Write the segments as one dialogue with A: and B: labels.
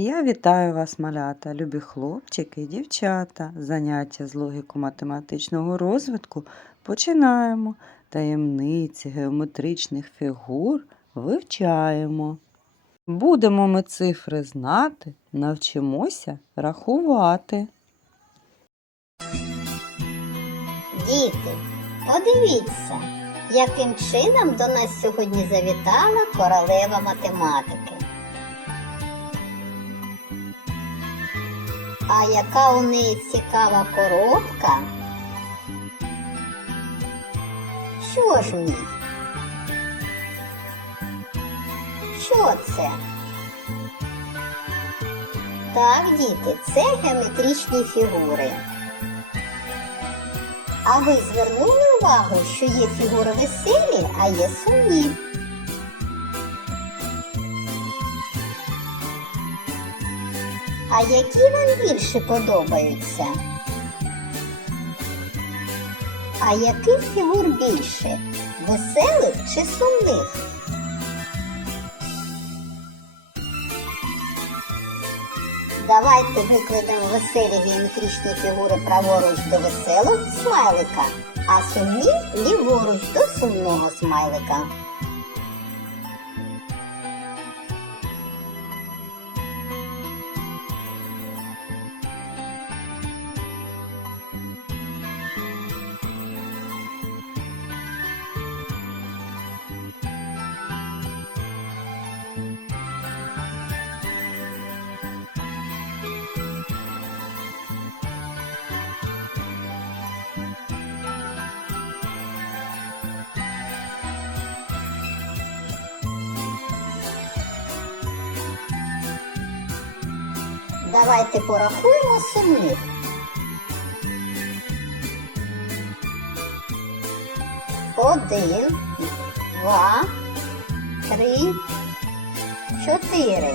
A: Я вітаю вас, малята, любі хлопчики дівчата. Заняття з логіку математичного розвитку починаємо. Таємниці геометричних фігур вивчаємо. Будемо ми цифри знати, навчимося рахувати.
B: Діти, подивіться, яким чином до нас сьогодні завітала королева математики. А яка у неї цікава коробка? Що ж в Що це? Так, діти, це геометричні фігури. А ви звернули увагу, що є фігури веселі, а є сумні? А які вам більше подобаються? А яких фігур більше? Веселих чи сумних? Давайте викладемо веселі геометричні фігури праворуч до веселого смайлика, а сумні ліворуч до сумного смайлика. давайте порахуємо сумних. Один, два, три, чотири.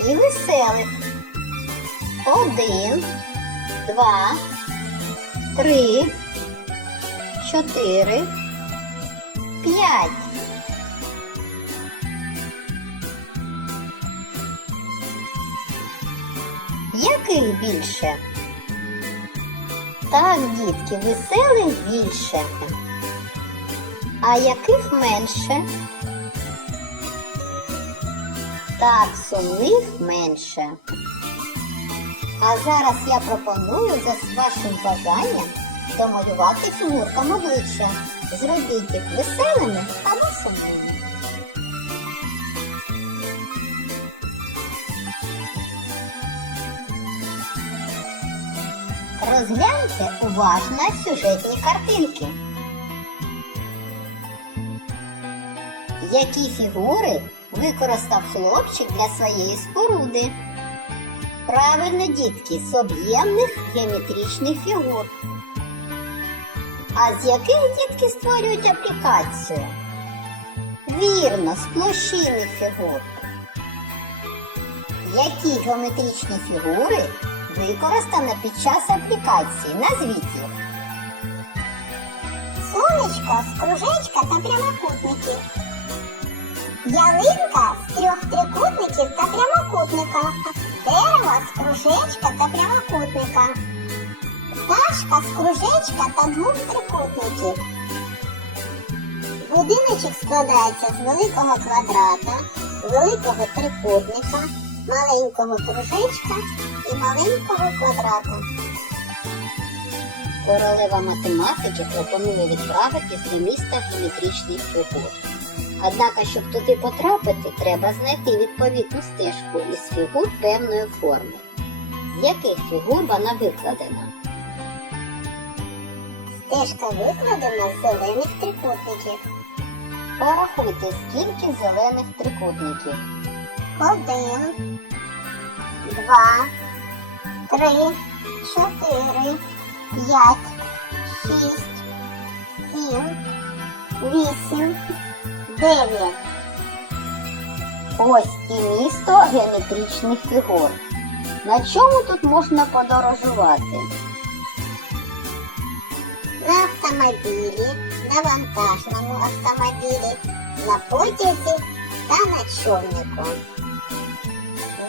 B: І веселих. Один, два, три, чотири, п'ять. Яких більше? Так, дітки, веселих більше. А яких менше? Так, сумних менше. А зараз я пропоную за вашим бажанням домалювати фігурками обличчя. Зробіть їх веселими або сумними. Розгляньте уважно сюжетні картинки. Які фігури використав хлопчик для своєї споруди? Правильно, дітки, з об'ємних геометричних фігур. А з яких дітки створюють аплікацію? Вірно, з площинних фігур. Які геометричні фігури використана під час аплікації. Назвіть їх.
C: Сонечко з кружечка та прямокутники.
D: Ялинка з трьох трикутників та прямокутника.
E: Дерево з кружечка та прямокутника.
F: Пташка з кружечка та двох трикутників.
G: Будиночок складається з великого квадрата, великого трикутника маленького кружечка і маленького квадрата.
B: Королева математики пропонує відправитись до міста геометричних фігур. Однак, щоб туди потрапити, треба знайти відповідну стежку із фігур певної форми, з яких фігур вона викладена.
H: Стежка викладена з зелених трикутників.
B: Порахуйте, скільки зелених трикутників.
I: Один, два, три, чотири, п'ять, шість, сім, вісім, дев'ять.
B: Ось і місто геометричних фігур. На чому тут можна подорожувати?
J: на автомобілі, на вантажному автомобілі, на потязі та на човнику.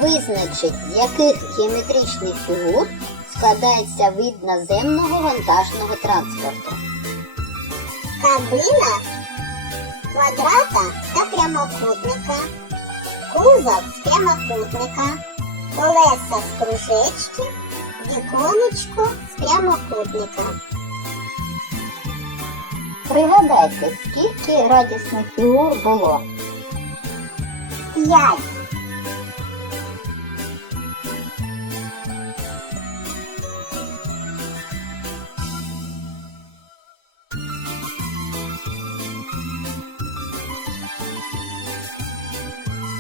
B: Визначить, з яких геометричних фігур складається вид наземного вантажного транспорту.
K: Кабина квадрата та прямокутника, кузов з прямокутника, колеса з кружечки, віконечко з прямокутника.
B: Пригадайте, скільки радісних фігур було.
L: П'ять.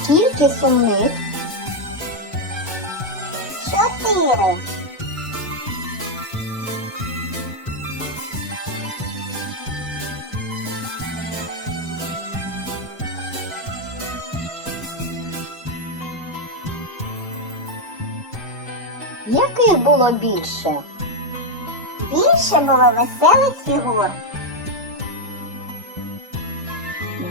M: Скільки сумних?
N: Чотири.
B: Яких було більше?
O: Більше було веселих фігур.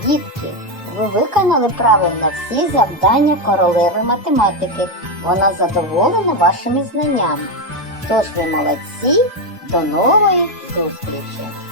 B: Дітки, ви виконали правильно всі завдання королеви математики. Вона задоволена вашими знаннями. Тож ви молодці, до нової зустрічі!